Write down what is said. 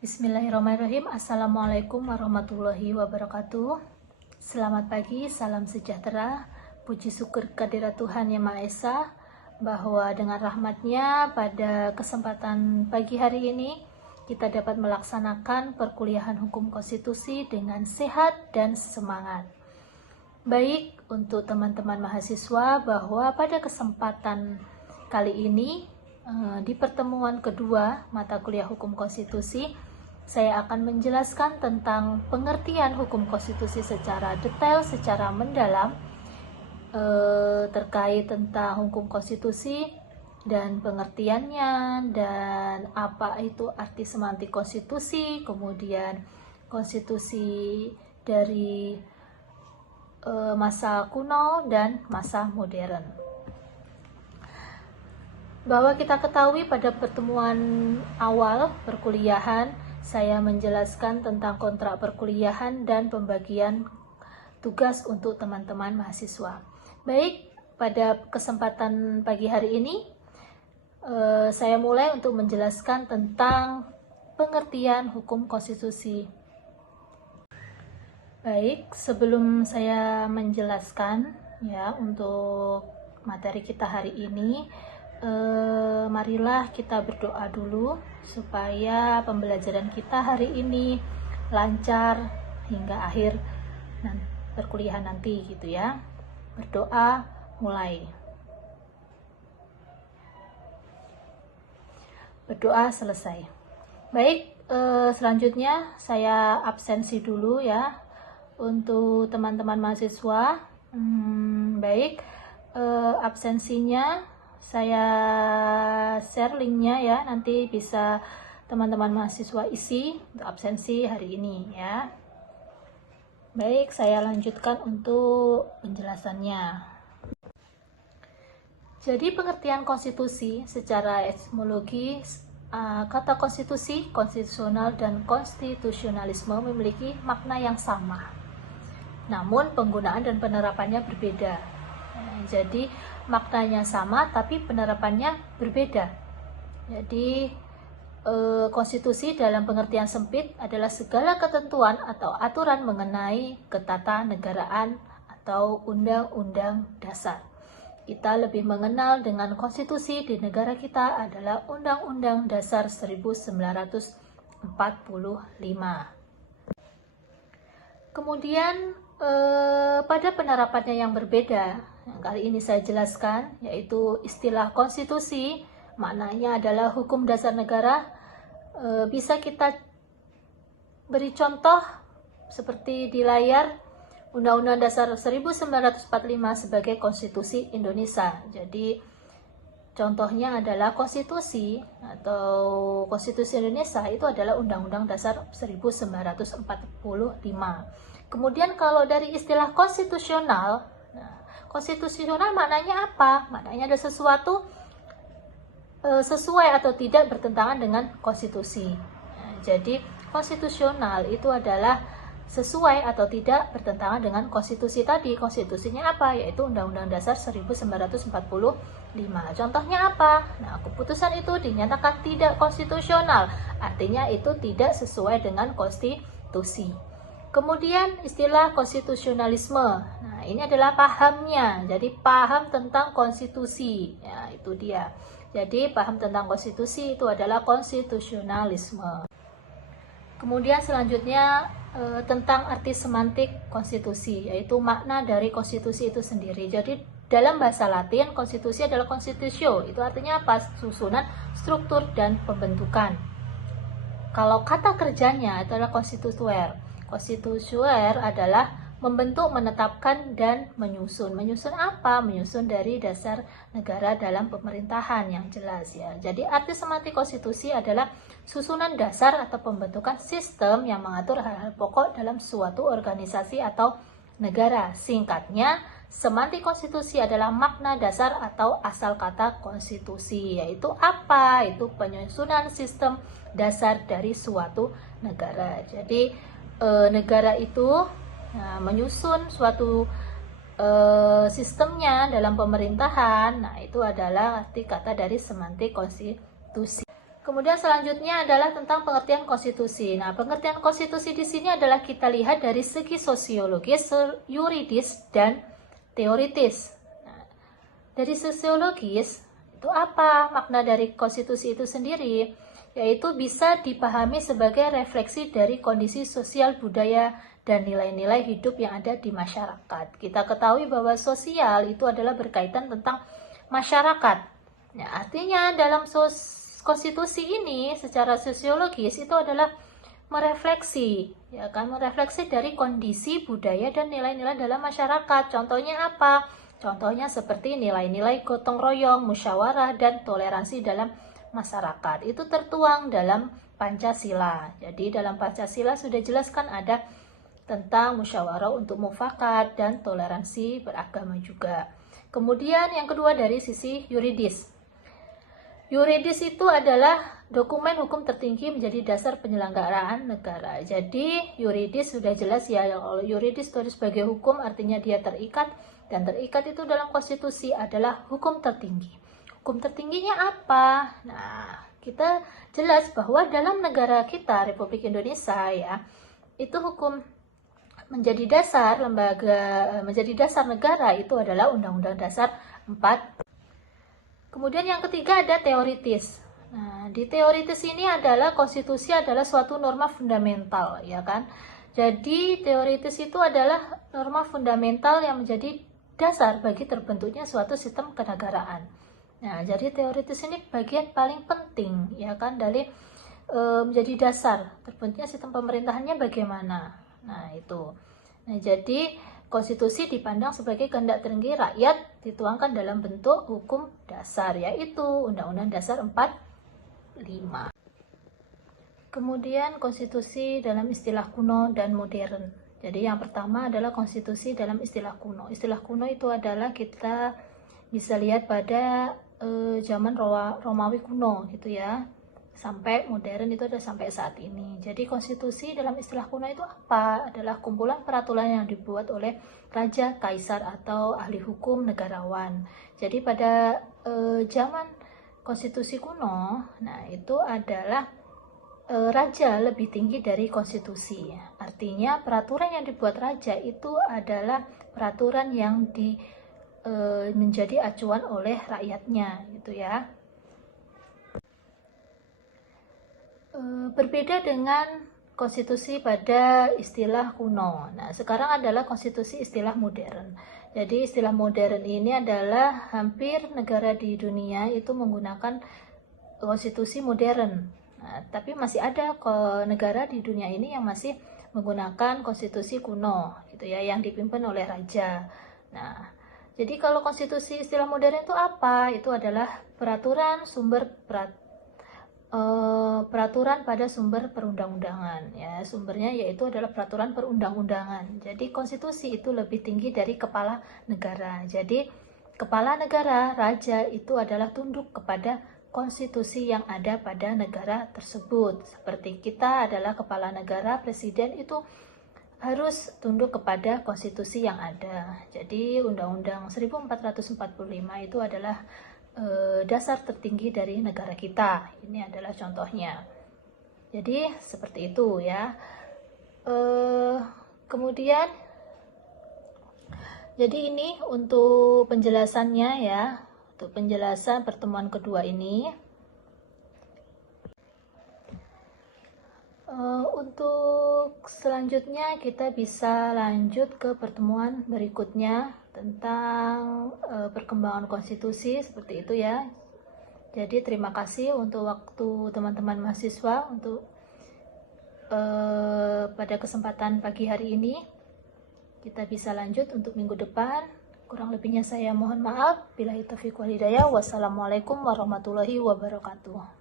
Bismillahirrahmanirrahim. Assalamualaikum warahmatullahi wabarakatuh. Selamat pagi, salam sejahtera. Puji syukur kehadirat Tuhan Yang Maha Esa, bahwa dengan rahmat-Nya pada kesempatan pagi hari ini kita dapat melaksanakan perkuliahan hukum konstitusi dengan sehat dan semangat. Baik, untuk teman-teman mahasiswa, bahwa pada kesempatan kali ini di pertemuan kedua mata kuliah hukum konstitusi, saya akan menjelaskan tentang pengertian hukum konstitusi secara detail, secara mendalam, terkait tentang hukum konstitusi dan pengertiannya, dan apa itu arti semantik konstitusi, kemudian konstitusi dari masa kuno dan masa modern. Bahwa kita ketahui pada pertemuan awal perkuliahan, saya menjelaskan tentang kontrak perkuliahan dan pembagian tugas untuk teman-teman mahasiswa. Baik, pada kesempatan pagi hari ini, saya mulai untuk menjelaskan tentang pengertian hukum konstitusi. Baik, sebelum saya menjelaskan ya untuk materi kita hari ini, marilah kita berdoa dulu supaya pembelajaran kita hari ini lancar hingga akhir perkuliahan nanti gitu ya. Berdoa mulai. Berdoa selesai. Baik, selanjutnya saya absensi dulu ya untuk teman-teman mahasiswa. Baik, absensinya saya share linknya ya, nanti bisa teman-teman mahasiswa isi untuk absensi hari ini ya. Baik, saya lanjutkan untuk penjelasannya. Jadi pengertian konstitusi secara etimologi, kata konstitusi, konstitusional, dan konstitusionalisme memiliki makna yang sama, namun penggunaan dan penerapannya berbeda. Jadi maknanya sama tapi penerapannya berbeda. Jadi konstitusi dalam pengertian sempit adalah segala ketentuan atau aturan mengenai ketatanegaraan atau undang-undang dasar. Kita lebih mengenal dengan konstitusi di negara kita adalah Undang-Undang Dasar 1945. Kemudian pada penerapannya yang berbeda, yang kali ini saya jelaskan, yaitu istilah konstitusi, maknanya adalah hukum dasar negara. Bisa kita beri contoh seperti di layar, Undang-Undang Dasar 1945 sebagai konstitusi Indonesia. Jadi contohnya adalah konstitusi atau konstitusi Indonesia itu adalah Undang-Undang Dasar 1945. Kemudian kalau dari istilah konstitusional, konstitusional maknanya apa? Maknanya ada sesuatu sesuai atau tidak bertentangan dengan konstitusi. Jadi konstitusional itu adalah sesuai atau tidak bertentangan dengan konstitusi tadi. Konstitusinya apa? Yaitu Undang-Undang Dasar 1945. Contohnya apa? Keputusan itu dinyatakan tidak konstitusional, artinya itu tidak sesuai dengan konstitusi. Kemudian istilah konstitusionalisme. Ini adalah pahamnya. Jadi paham tentang konstitusi. Ya, itu dia. Jadi paham tentang konstitusi itu adalah konstitusionalisme. Kemudian selanjutnya tentang arti semantik konstitusi, yaitu makna dari konstitusi itu sendiri. Jadi dalam bahasa Latin, konstitusi adalah constitutio. Itu artinya apa? Susunan, struktur, dan pembentukan. Kalau kata kerjanya itu adalah constituere. Constituere adalah membentuk, menetapkan, dan menyusun. Menyusun apa? Menyusun dari dasar negara dalam pemerintahan yang jelas ya. Jadi arti semantik konstitusi adalah susunan dasar atau pembentukan sistem yang mengatur hal-hal pokok dalam suatu organisasi atau negara. Singkatnya, semantik konstitusi adalah makna dasar atau asal kata konstitusi, yaitu apa? Itu penyusunan sistem dasar dari suatu negara. Jadi negara itu menyusun suatu sistemnya dalam pemerintahan. Itu adalah arti kata dari semantik konstitusi. Kemudian selanjutnya adalah tentang pengertian konstitusi. Nah, pengertian konstitusi di sini adalah kita lihat dari segi sosiologis, yuridis, dan teoritis. Nah, dari sosiologis, itu apa makna dari konstitusi itu sendiri? Yaitu bisa dipahami sebagai refleksi dari kondisi sosial, budaya, dan nilai-nilai hidup yang ada di masyarakat. Kita ketahui bahwa sosial itu adalah berkaitan tentang masyarakat. Nah, artinya dalam konstitusi ini secara sosiologis itu adalah merefleksi, ya kan, merefleksi dari kondisi budaya dan nilai-nilai dalam masyarakat. Contohnya apa? Contohnya seperti nilai-nilai gotong royong, musyawarah, dan toleransi dalam masyarakat. Itu tertuang dalam Pancasila. Jadi dalam Pancasila sudah jelaskan ada tentang musyawarah untuk mufakat dan toleransi beragama juga. Kemudian yang kedua dari sisi yuridis. Yuridis itu adalah dokumen hukum tertinggi menjadi dasar penyelenggaraan negara. Jadi yuridis sudah jelas ya, kalau yuridis itu sebagai hukum artinya dia terikat, dan terikat itu dalam konstitusi adalah hukum tertinggi. Hukum tertingginya apa? Nah, kita jelas bahwa dalam negara kita, Republik Indonesia ya, itu hukum menjadi dasar menjadi dasar negara itu adalah Undang-Undang Dasar 4. Kemudian yang ketiga ada teoritis. Nah, di teoritis ini adalah konstitusi adalah suatu norma fundamental, ya kan? Jadi teoritis itu adalah norma fundamental yang menjadi dasar bagi terbentuknya suatu sistem kenegaraan. Nah, jadi teoritis ini bagian paling penting, ya kan, dari menjadi dasar terbentuknya sistem pemerintahannya bagaimana. Nah, itu. Nah, jadi konstitusi dipandang sebagai kehendak tertinggi rakyat dituangkan dalam bentuk hukum dasar, yaitu Undang-Undang Dasar 45. Kemudian konstitusi dalam istilah kuno dan modern. Jadi yang pertama adalah konstitusi dalam istilah kuno. Istilah kuno itu adalah kita bisa lihat pada zaman Romawi kuno gitu ya. Sampai modern itu ada sampai saat ini. Jadi konstitusi dalam istilah kuno itu apa? Adalah kumpulan peraturan yang dibuat oleh raja, kaisar, atau ahli hukum negarawan. Jadi pada zaman konstitusi kuno, nah itu adalah raja lebih tinggi dari konstitusi. Artinya peraturan yang dibuat raja itu adalah peraturan yang menjadi acuan oleh rakyatnya gitu ya. Berbeda dengan konstitusi pada istilah kuno. Nah, sekarang adalah konstitusi istilah modern. Jadi istilah modern ini adalah hampir negara di dunia itu menggunakan konstitusi modern. Nah, tapi masih ada negara di dunia ini yang masih menggunakan konstitusi kuno, gitu ya, yang dipimpin oleh raja. Nah, jadi kalau konstitusi istilah modern itu apa? Itu adalah peraturan pada sumber perundang-undangan ya, sumbernya yaitu adalah peraturan perundang-undangan. Jadi konstitusi itu lebih tinggi dari kepala negara. Jadi kepala negara, raja itu adalah tunduk kepada konstitusi yang ada pada negara tersebut. Seperti kita adalah kepala negara, presiden itu harus tunduk kepada konstitusi yang ada. Jadi Undang-Undang 1445 itu adalah dasar tertinggi dari negara kita. Ini adalah contohnya. Jadi seperti itu ya. Kemudian jadi ini untuk penjelasannya ya, untuk penjelasan pertemuan kedua ini. Untuk selanjutnya kita bisa lanjut ke pertemuan berikutnya tentang perkembangan konstitusi, seperti itu ya. Jadi terima kasih untuk waktu teman-teman mahasiswa untuk pada kesempatan pagi hari ini. Kita bisa lanjut untuk minggu depan. Kurang lebihnya saya mohon maaf. Billahi taufiq wal hidayah. Wassalamualaikum warahmatullahi wabarakatuh.